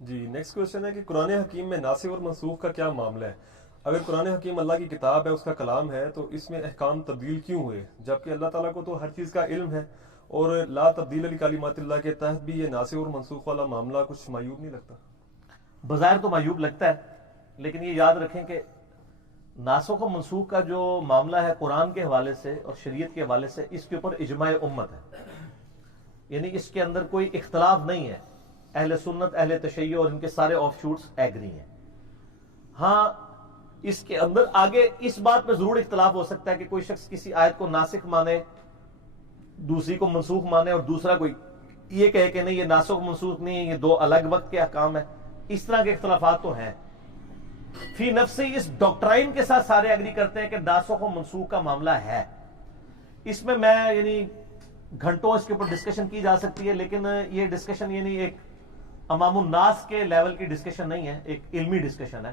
جی next question ہے کہ قرآن حکیم میں ناسخ اور منسوخ کا کیا معاملہ ہے؟ اگر قرآن حکیم اللہ کی کتاب ہے، اس کا کلام ہے، تو اس میں احکام تبدیل کیوں ہوئے، جبکہ اللہ تعالیٰ کو تو ہر چیز کا علم ہے؟ اور لا تبدیل لکلمات اللہ کے تحت بھی یہ ناسخ اور منسوخ والا معاملہ کچھ معیوب نہیں لگتا؟ بظاہر تو معیوب لگتا ہے، لیکن یہ یاد رکھیں کہ ناسخ و منسوخ کا جو معاملہ ہے قرآن کے حوالے سے اور شریعت کے حوالے سے، اس کے اوپر اجماع امت ہے، یعنی اس کے اندر کوئی اختلاف نہیں ہے. اہل سنت، اہل تشیع اور ان کے سارے آف شوٹس ایگری ہیں. ہاں اس کے اندر آگے اس بات پہ ضرور اختلاف ہو سکتا ہے کہ کوئی شخص کسی آیت کو ناسخ مانے، دوسری کو منسوخ مانے، اور دوسرا کوئی یہ کہے کہ نہیں یہ ناسخ و منسوخ نہیں، یہ دو الگ وقت کے احکام ہیں. اس طرح کے اختلافات تو ہیں. فی نفسی اس ڈاکٹرائن کے ساتھ سارے ایگری کرتے ہیں کہ ناسخ و منسوخ کا معاملہ ہے. اس میں یعنی گھنٹوں اس کے اوپر ڈسکشن کی جا سکتی ہے، لیکن یہ ڈسکشن یعنی ایک عوام الناس کے لیول کی ڈسکشن نہیں ہے، ایک علمی ڈسکشن ہے.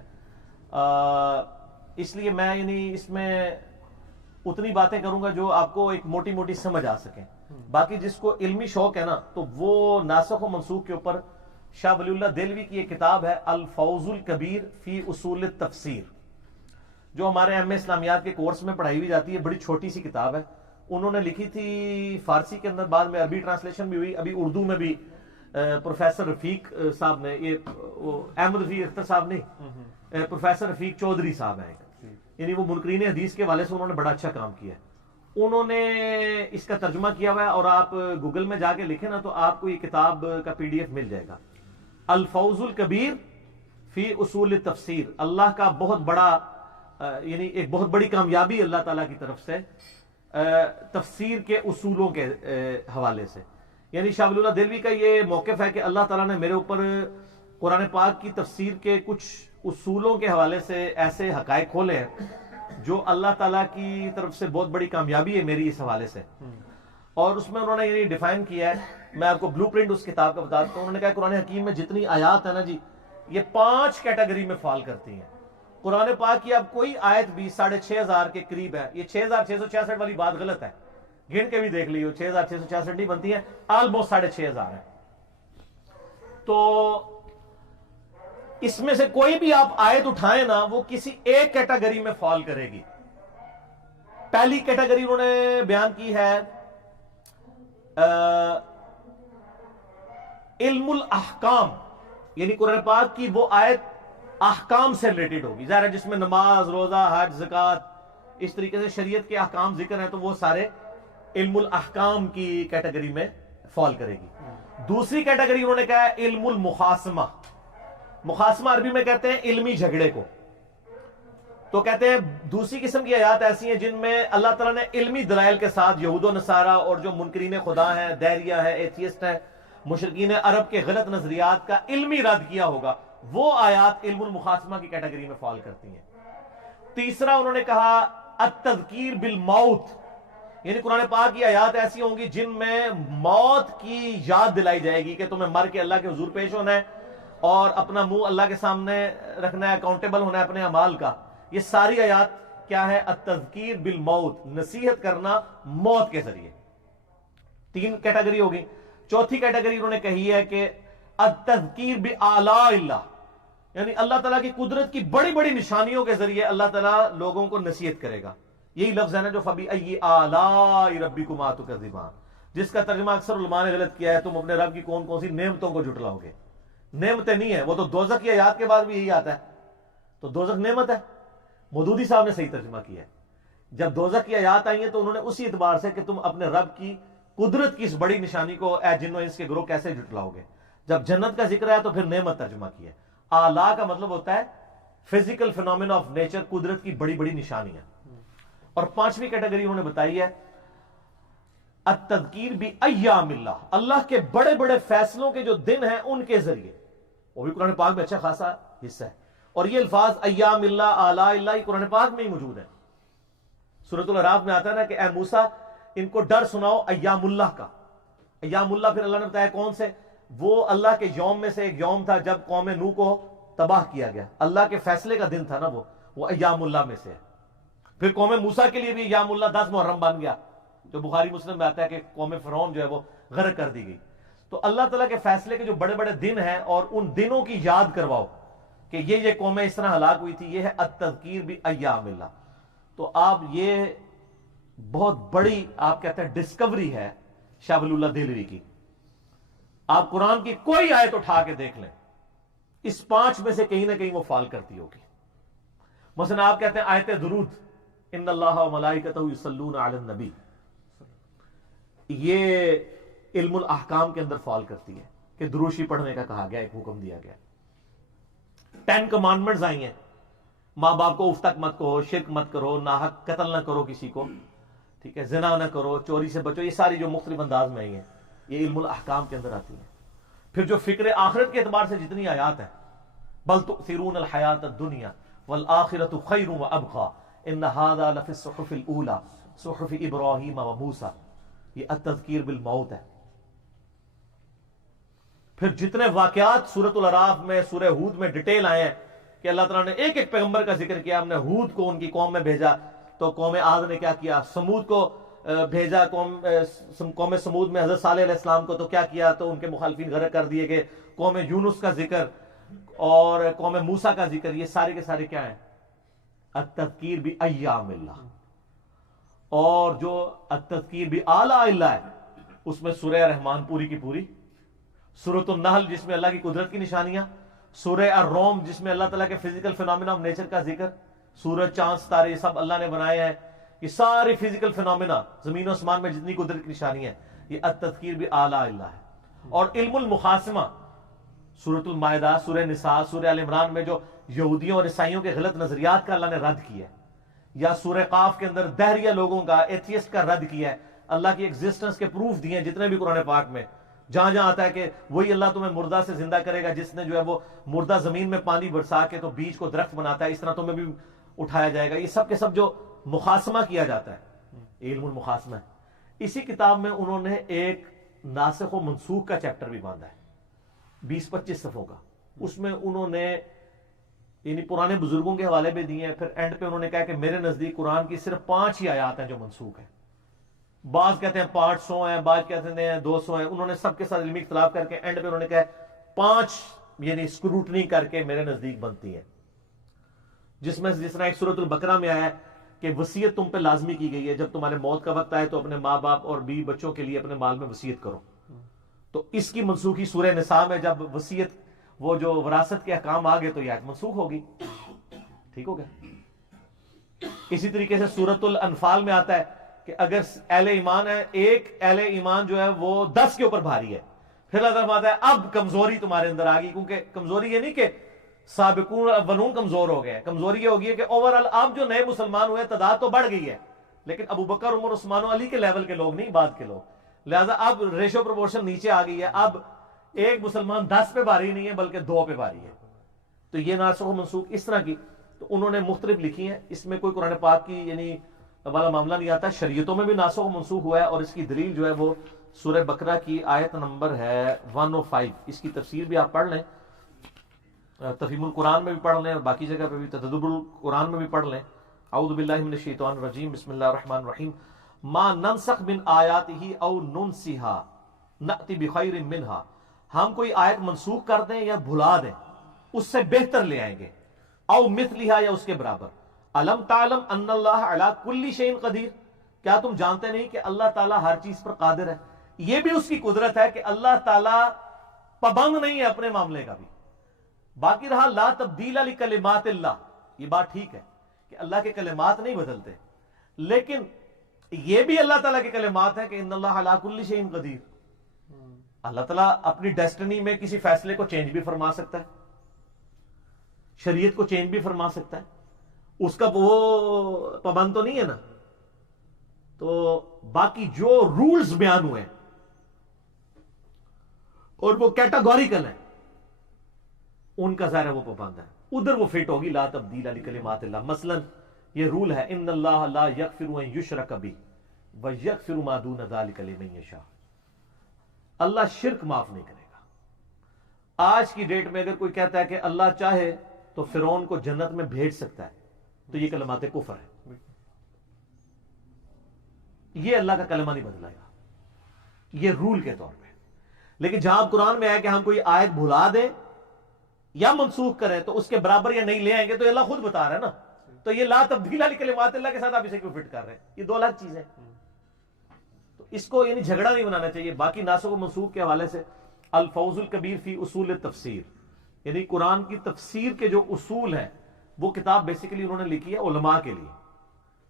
اس لیے میں یعنی اس میں اتنی باتیں کروں گا جو آپ کو ایک موٹی موٹی سمجھ آ سکیں. باقی جس کو علمی شوق ہے نا، تو وہ ناسخ و منسوخ کے اوپر شاہ ولی اللہ دہلوی کی ایک کتاب ہے الفوز الکبیر فی اصول التفسیر، جو ہمارے ایم اے اسلامیات کے کورس میں پڑھائی بھی جاتی ہے. بڑی چھوٹی سی کتاب ہے، انہوں نے لکھی تھی فارسی کے اندر، بعد میں عربی ٹرانسلیشن بھی ہوئی، ابھی اردو میں بھی پروفیسر رفیق صاحب نے، یہ احمد رفیق اختر صاحب نہیں، پروفیسر رفیق چودھری صاحب ہیں، یعنی وہ منکرین حدیث کے حوالے سے انہوں نے بڑا اچھا کام کیا ہے. انہوں نے اس کا ترجمہ کیا ہوا ہے، اور آپ گوگل میں جا کے لکھیں نا تو آپ کو یہ کتاب کا پی ڈی ایف مل جائے گا. الفوز الکبیر فی اصول التفسیر، اللہ کا بہت بڑا یعنی ایک بہت بڑی کامیابی اللہ تعالیٰ کی طرف سے تفسیر کے اصولوں کے حوالے سے. یعنی شاہ ولی اللہ دہلوی کا یہ موقف ہے کہ اللہ تعالیٰ نے میرے اوپر قرآن پاک کی تفسیر کے کچھ اصولوں کے حوالے سے ایسے حقائق کھولے ہیں جو اللہ تعالیٰ کی طرف سے بہت بڑی کامیابی ہے میری اس حوالے سے. اور اس میں انہوں نے یعنی ڈیفائن کیا ہے، میں آپ کو بلو پرنٹ اس کتاب کا بتاتا ہوں. انہوں نے کہا قرآن حکیم میں جتنی آیات ہیں نا جی، یہ 5 کیٹیگری میں فال کرتی ہیں. قرآن پاک کی اب کوئی آیت بھی 6,500 کے قریب ہے. یہ 6,666 والی بات غلط ہے، گن کے بھی دیکھ لیو، 6,666 نہیں بنتی ہیں، آلموسٹ 6,500 ہے. تو اس میں سے کوئی بھی آپ آیت اٹھائیں نا، وہ کسی ایک کیٹیگری میں فال کرے گی. پہلی کیٹیگری انہوں نے بیان کی ہے علم الاحکام، یعنی قرآن پاک کی وہ آیت احکام سے ریلیٹڈ ہوگی. ظاہر ہے جس میں نماز، روزہ، حج، زکوٰۃ، اس طریقے سے شریعت کے احکام ذکر ہیں، تو وہ سارے علم الاحکام کی کیٹیگری میں فال کرے گی. دوسری کیٹیگری انہوں نے کہا ہے علم المخاصمہ. مخاصمہ عربی میں کہتے ہیں علمی جھگڑے کو. تو کہتے ہیں دوسری قسم کی آیات ایسی ہیں جن میں اللہ تعالیٰ نے علمی دلائل کے ساتھ یہود و نصارہ اور جو منکرین خدا ہیں، دہریہ ہے، ایتھیسٹ ہیں، مشرکین عرب کے غلط نظریات کا علمی رد کیا ہوگا. وہ آیات علم المخاصمہ کی کیٹیگری میں فال کرتی ہیں. تیسرا انہوں نے کہا التذکیر بالموت، یعنی قرآن پاک کی آیات ایسی ہوں گی جن میں موت کی یاد دلائی جائے گی کہ تمہیں مر کے اللہ کے حضور پیش ہونا ہے اور اپنا منہ اللہ کے سامنے رکھنا ہے، اکاؤنٹیبل ہونا ہے اپنے اعمال کا. یہ ساری آیات کیا ہے؟ التذکیر بالموت، نصیحت کرنا موت کے ذریعے. 3 کیٹیگری ہوگی. چوتھی کیٹیگری انہوں نے کہی ہے کہ التذکیر بآلاء اللہ، یعنی اللہ تعالیٰ کی قدرت کی بڑی بڑی نشانیوں کے ذریعے اللہ تعالیٰ لوگوں کو نصیحت کرے گا. یہی لفظ ہے نا جو فَبِأَيِّ آلَاءِ رَبِّكُمَا تُكَذِّبَانِ، جس کا ترجمہ اکثر علماء نے غلط کیا ہے، تم اپنے رب کی کون کون سی نعمتوں کو جھٹلاؤ گے. نعمتیں نہیں ہیں، وہ تو دوزخ کی آیات کے بعد بھی یہی آتا ہے. تو دوزخ نعمت ہے. مودودی صاحب نے صحیح ترجمہ کیا ہے. جب دوزخ کی آیات آئی ہیں تو انہوں نے اسی اعتبار سے کہ تم اپنے رب کی قدرت کی اس بڑی نشانی کو اے جن و انس کے گروہ کیسے جھٹلاؤ گے. جب جنت کا ذکر ہے تو پھر نعمت ترجمہ کیا ہے. آلہ کا مطلب ہوتا ہے فزیکل فینومینا آف نیچر، قدرت کی بڑی بڑی نشانیاں. اور 5ویں کیٹیگری انہوں نے بتائی ہے التذکیر بایام اللہ، اللہ کے بڑے بڑے فیصلوں کے جو دن ہیں ان کے ذریعے. وہ بھی قرآن پاک میں اچھا خاصا حصہ ہے. اور یہ الفاظ ایام اللہ، آلاء اللہ، یہ قرآن پاک میں ہی موجود ہے. سورۃ الاعراف میں آتا ہے نا کہ اے موسیٰ ان کو ڈر سناؤ ایام اللہ کا. ایام اللہ پھر اللہ نے بتایا کون سے؟ وہ اللہ کے یوم میں سے ایک یوم تھا جب قوم نوح کو تباہ کیا گیا. اللہ کے فیصلے کا دن تھا نا وہ ایام اللہ میں سے ہے. پھر قوم موسیٰ کے لیے بھی ایام اللہ 10 محرم بن گیا، جو بخاری مسلم میں آتا ہے کہ قوم فرعون جو ہے وہ غرق کر دی گئی. تو اللہ تعالیٰ کے فیصلے کے جو بڑے بڑے دن ہیں اور ان دنوں کی یاد کرواؤ کہ یہ قومیں اس طرح ہلاک ہوئی تھی، یہ ہے التذکیر بایام اللہ. تو آپ یہ بہت بڑی آپ کہتے ہیں ڈسکوری ہے شاہ ولی اللہ دہلوی کی. آپ قرآن کی کوئی آیت اٹھا کے دیکھ لیں، اس 5 میں سے کہیں نہ کہیں وہ فال کرتی ہوگی. مثلا آپ کہتے ہیں آیت درود، ان اللہ و ملائکتہ یصلون علی النبی، یہ علم الاحکام کے اندر فال کرتی ہے کہ دروشی پڑھنے کا کہا گیا، ایک حکم دیا گیا. 10 کمانڈمنٹس آئی ہیں، ماں باپ کو اف تک مت کہو، شرک مت کرو، ناحق قتل نہ کرو کسی کو، ٹھیک ہے، زنا نہ کرو، چوری سے بچو. یہ ساری جو مختلف انداز میں آئی ہیں یہ علم الاحکام کے اندر آتی ہیں. پھر جو فکر آخرت کے اعتبار سے جتنی آیات ہیں، بل تؤثرون الحیات الدنیا والآخرۃ خیر وابقی ان ھذا لفی الصحف الاولی صحف ابراہیم وموسی، یہ التذکیر بالموت ہے. پھر جتنے واقعات سورۃ الاعراف میں، سورہ ہود میں ڈیٹیل آئے ہیں کہ اللہ تعالیٰ نے ایک ایک پیغمبر کا ذکر کیا. ہم نے ہود کو ان کی قوم میں بھیجا تو قوم عاد نے کیا کیا، سمود کو بھیجا قوم سمود میں حضرت صالح علیہ السلام کو تو کیا کیا، تو ان کے مخالفین غرق کر دیے گئے. قوم یونس کا ذکر اور قوم موسیٰ کا ذکر، یہ سارے کے سارے کیا ہیں، التذکیر بایام اللہ. اور جو التذکیر بآلاء اللہ ہے اس میں سورہ رحمان پوری کی پوری، سورۃ النحل جس میں اللہ کی قدرت کی نشانیاں، سورہ الروم جس میں اللہ تعالیٰ کے فزیکل فینومینا آف نیچر کا ذکر، سورج چاند ستارے یہ سب اللہ نے بنائے ہیں. یہ سارے فزیکل فینومینا زمین و آسمان میں جتنی قدرت کی نشانی ہے یہ التذکیر بآلاء اللہ ہے. اور علم المخاصمہ سورۃ المائدہ، سورہ نساء، سورہ آل عمران میں جو یہودیوں اور عیسائیوں کے غلط نظریات کا اللہ نے رد کیا ہے، یا سورہ قاف کے اندر دہریہ لوگوں کا، ایتھیسٹ کا رد کیا ہے، اللہ کی ایگزسٹنس کے پروف دیے ہیں جتنے بھی قرآن پاک میں. جہاں جہاں آتا ہے کہ وہی اللہ تمہیں مردہ سے زندہ کرے گا، جس نے جو ہے وہ مردہ زمین میں پانی برسا کے تو بیج کو درخت بناتا ہے، اس طرح تمہیں بھی اٹھایا جائے گا. یہ سب کے سب جو مخاصمہ کیا جاتا ہے علم المخاصمہ ہے. اسی کتاب میں انہوں نے ایک ناسخ و منسوخ کا چیپٹر بھی باندھا ہے 20-25 صفحوں کا. اس میں انہوں نے یعنی پرانے بزرگوں کے حوالے بھی دیے ہیں. پھر اینڈ پہ انہوں نے کہا کہ میرے نزدیک قرآن کی صرف 5 ہی آیات ہیں جو منسوخ ہیں. بعض کہتے ہیں 500 ہیں، بعض کہتے ہیں 200 ہیں. انہوں نے سب کے ساتھ علمی اختلاف کر کے اینڈ پہ انہوں نے کہا 5 یعنی اسکروٹنی کر کے میرے نزدیک بنتی ہے، جس میں جس طرح ایک سورۃ البقرہ میں آیا ہے کہ وصیت تم پہ لازمی کی گئی ہے، جب تمہارے موت کا وقت آئے تو اپنے ماں باپ اور بیوی بچوں کے لیے اپنے مال میں وصیت کرو. تو اس کی منسوخی سورہ نساء میں جب وصیت وہ جو وراثت کے احکام آ گئے تو یہ آیت منسوخ ہوگی. ٹھیک ہو گیا. اسی طریقے سے سورۃ الانفال میں آتا ہے کہ اگر اہل ایمان ہے، ایک اہل ایمان جو ہے وہ 10 کے اوپر بھاری ہے، پھر اللہ تعالیٰ فرماتا ہے اب کمزوری تمہارے اندر آ گئی. کیونکہ کمزوری یہ نہیں کہ سابقون اولون کمزور ہو گئے، کمزوری یہ ہوگی ہے کہ اوورآل اب جو نئے مسلمان ہوئے تعداد تو بڑھ گئی ہے، لیکن ابو بکر، عمر، عثمان و علی کے لیول کے لوگ نہیں، بعد کے لوگ. لہذا اب ریشو پروپورشن نیچے آ گئی ہے. اب ایک مسلمان 10 پہ بھاری نہیں ہے بلکہ 2 پہ بھاری ہے. تو یہ ناسخ و منسوخ اس طرح کی تو انہوں نے مختلف لکھی ہیں. اس میں کوئی قرآن پاک کی یعنی والا معاملہ نہیں آتا. شریعتوں میں بھی ناسخ و منسوخ ہوا ہے اور اس کی دلیل جو ہے وہ سورہ بقرہ کی آیت نمبر ہے 105. اس کی تفسیر بھی آپ پڑھ لیں، تفہیم القرآن میں بھی پڑھ لیں اور باقی جگہ پہ بھی تدبر القرآن میں بھی پڑھ لیں. اعوذ باللہ من الشیطان الرجیم، بسم اللہ الرحمن الرحیم. ما ننسخ من آیاتہ او ننسیہا نأتی بخیر منہا، ہم کوئی آیت منسوخ کر دیں یا بھلا دیں اس سے بہتر لے آئیں گے. او مثلہا، یا اس کے برابر. الم تعلم ان اللہ علی کل شیء قدیر، کیا تم جانتے نہیں کہ اللہ تعالیٰ ہر چیز پر قادر ہے. یہ بھی اس کی قدرت ہے کہ اللہ تعالیٰ پابند نہیں ہے اپنے معاملے کا بھی. باقی رہا لا تبدیل لکلمات اللہ، یہ بات ٹھیک ہے کہ اللہ کے کلمات نہیں بدلتے، لیکن یہ بھی اللہ تعالیٰ کے کلمات ہیں کہ ان اللہ علی کل شیء قدیر. اللہ تعالیٰ اپنی ڈیسٹنی میں کسی فیصلے کو چینج بھی فرما سکتا ہے، شریعت کو چینج بھی فرما سکتا ہے. اس کا وہ پابند تو نہیں ہے نا. تو باقی جو رولز بیان ہوئے ہیں اور وہ کیٹاگوریکل ہیں ان کا ظاہر ہے وہ پابند ہے. ادھر وہ فٹ ہوگی لا تبدیل لکلمات اللہ. مثلا یہ رول ہے ان اللہ لا یغفر ان یشرک بہ ویغفر ما دون ذلک لمن یشاء. اللہ شرک معاف نہیں کرے گا. آج کی ڈیٹ میں اگر کوئی کہتا ہے کہ اللہ چاہے تو فرعون کو جنت میں بھیج سکتا ہے تو یہ کلمات کفر ہے. یہ اللہ کا کلمہ نہیں بدلائے گا، یہ رول کے طور پہ. لیکن جہاں قرآن میں ہے کہ ہم کوئی آیت بھلا دیں یا منسوخ کریں تو اس کے برابر یا نہیں لے آئیں گے، تو اللہ خود بتا رہا ہے نا. تو یہ لا تبدیل لکلمات اللہ کے ساتھ آپ اسے کیوں فٹ کر رہے ہیں؟ یہ دو الگ چیزیں. تو اس کو یعنی جھگڑا نہیں بنانا چاہیے. باقی ناسخ و منسوخ کے حوالے سے الفوز الکبیر فی اصول تفسیر، یعنی قرآن کی تفسیر کے جو اصول ہیں وہ کتاب بیسیکلی انہوں نے لکھی ہے علماء کے لیے.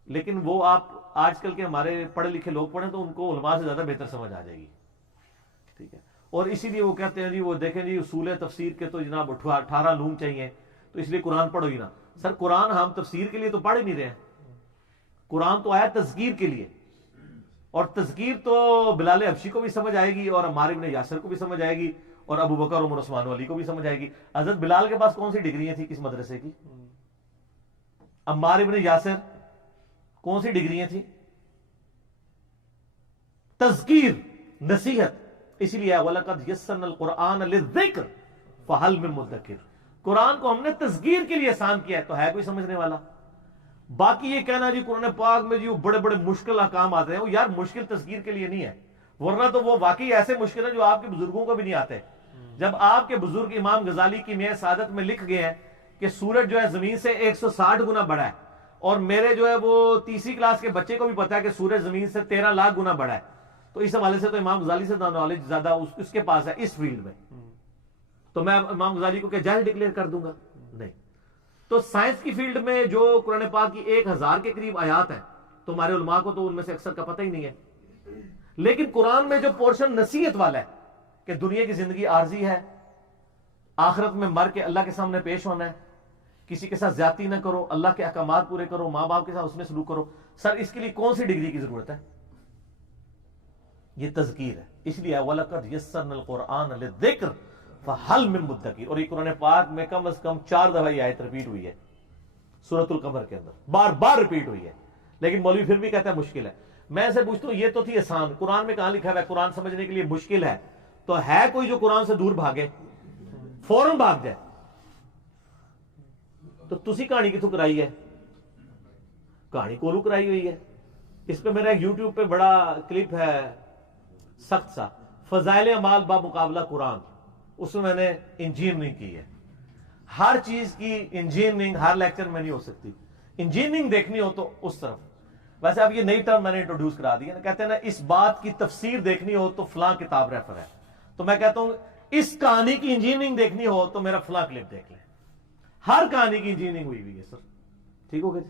لیکن وہ آپ آج کل کے ہمارے پڑھے لکھے لوگ پڑھیں تو ان کو علماء سے زیادہ بہتر سمجھ آ جائے گی. ٹھیک ہے. اور اسی لیے وہ کہتے ہیں جی وہ دیکھیں جی اصول تفسیر کے تو جناب 18 علوم چاہیے، تو اس لیے قرآن پڑھو ہی نا. سر قرآن ہم تفسیر کے لیے تو پڑھ ہی نہیں رہے ہیں. قرآن تو آیا تذکیر کے لیے، اور تذکیر تو بلال حبشی کو بھی سمجھ آئے گی اور عمار ابن یاسر کو بھی سمجھ آئے گی اور ابو بکر عمر عثمان علی کو بھی سمجھ آئے گی. حضرت بلال کے پاس کون سی ڈگریاں تھیں کس مدرسے کی؟ عمار ابن یاسر کون سی ڈگریاں تھیں؟ تذکیر، نصیحت. اسی لیے وَلَقَدْ يَسَّرْنَا الْقُرْآنَ لِلذِّكْرِ فَهَلْ مِن مُدَّكِرٍ، قرآن کو ہم نے تذکیر کے لیے آسان کیا ہے، تو ہے کوئی سمجھنے والا؟ باقی یہ کہنا جی قرآن پاک میں جی وہ بڑے بڑے مشکل احکام آتے ہیں، وہ یار مشکل تذکیر کے لیے نہیں ہے، ورنہ تو وہ واقعی ایسے مشکل ہیں جو آپ کے بزرگوں کو بھی نہیں آتے. جب آپ کے بزرگ امام غزالی کی میہ سعادت میں لکھ گئے ہیں کہ سورج جو ہے زمین سے 160 گنا بڑا ہے، اور میرے جو ہے وہ تیسری کلاس کے بچے کو بھی پتا ہے کہ سورج زمین سے 13 لاکھ گنا بڑا ہے، تو اس حوالے سے تو امام غزالی سے نالج زیادہ اس کے پاس ہے اس فیلڈ میں. تو میں امام غزالی کو کیا جاہل ڈکلیئر کر دوں گا؟ نہیں. تو سائنس کی فیلڈ میں جو قرآن پاک کی 1000 کے قریب آیات ہیں، تو ہمارے علماء کو تو ان میں سے اکثر کا پتہ ہی نہیں ہے. لیکن قرآن میں جو پورشن نصیحت والا ہے کہ دنیا کی زندگی عارضی ہے، آخرت میں مر کے اللہ کے سامنے پیش ہونا ہے، کسی کے ساتھ زیادتی نہ کرو، اللہ کے احکامات پورے کرو، ماں باپ کے ساتھ اس میں سلوک کرو. سر اس کے لیے کون سی ڈگری کی ضرورت ہے؟ یہ تذکیر ہے. اس لیے وَلَقَدْ يَسَّرْنَا الْقُرْآنَ لِلذِّكْرِ فَهَلْ مِن مُدَّكِرٍ. اور یہ قرآن پاک میں کم از کم 4 دفعہ یہ آیت ریپیٹ ہوئی ہے سورۃ القمر کے اندر، بار بار ریپیٹ ہوئی ہے. لیکن مولوی پھر بھی کہتا ہے مشکل ہے. میں سے پوچھتا ہوں یہ تو تھی آسان، قرآن میں کہاں لکھا ہوا ہے قرآن سمجھنے کے لیے مشکل ہے؟ تو ہے کوئی جو قرآن سے دور بھاگے، فوراً بھاگ جائے؟ تو تسی کہانی کتوں کرائی ہے؟ کہانی کولو کرائی ہوئی ہے. اس پہ میرا یوٹیوب پہ بڑا کلپ ہے سخت سا، فضائل اعمال با مقابلہ قرآن. اس میں میں نے انجینئرنگ کی ہے. ہر چیز کی انجینئرنگ ہر لیکچر میں نہیں ہو سکتی. انجینئرنگ دیکھنی ہو تو اس طرف. ویسے اب یہ نئی ٹرم میں نے انٹروڈیوس کرا دی ہے نا، کہتے ہیں نا اس بات کی تفسیر دیکھنی ہو تو فلاں کتاب ریفر ہے. تو میں کہتا ہوں اس کہانی کی انجینئرنگ دیکھنی ہو تو میرا فلاں کلپ دیکھ لیں. ہر کہانی کی انجینئرنگ ہوئی ہے سر. ٹھیک ہو گیا جی؟